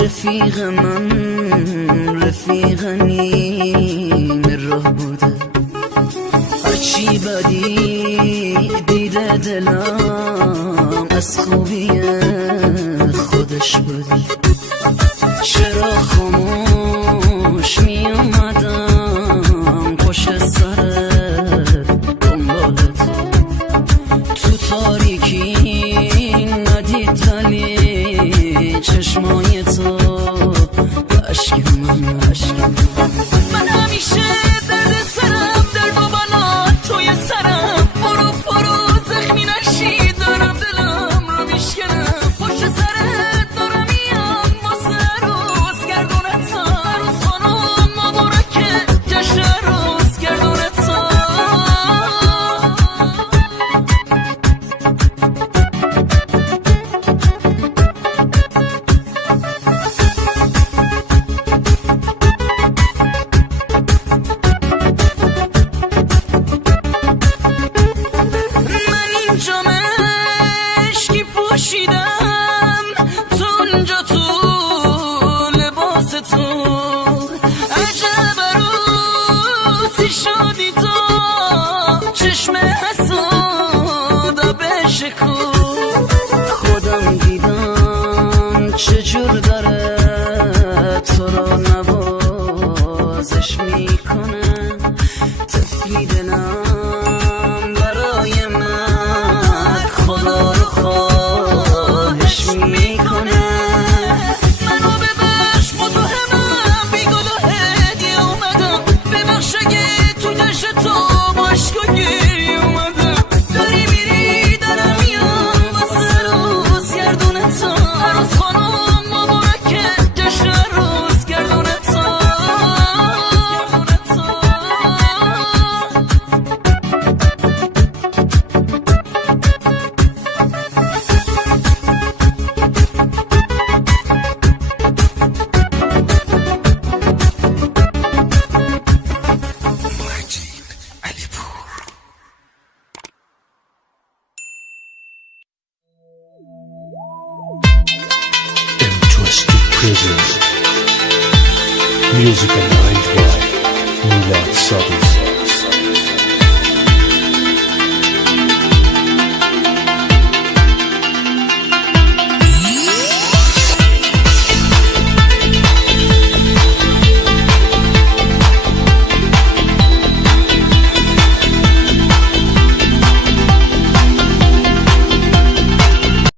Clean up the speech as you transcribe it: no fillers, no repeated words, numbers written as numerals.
رفیق من رفیق نیم راه بوده، هرچی بدی دیده دلم از خوبی خودش بودی. چرا خاموش می اومدم پشت سرت دنبال تو تاریکی ندید ولی چشمای تو عشق من من همیشه درد سرم درد و بلا توی سرم برو زخمی نشی دارم دلم رو میشکنم پشت سرت دارم میام واسه روز گردونتا روز خانم مبارکه جشن روز گردونتا. پوشیدم تو اونجا تو لباس تو عجب عروسی شدی تو چشم حسودا بشکو خودم دیدم چجور داره تو را نوازش میکنه طفلی دلم برای من خدا رو خواهش میکنه. منو ببخش متهمم بی گل و هدیه اومدم ببخش اگه تو دشت تو با عشق و گریه اومدم داری میری دارم میام واسه روز گردونتا عروس خانم مبارکه جشن روز گردونتا. Present. Music and arranged by Milad Sabis.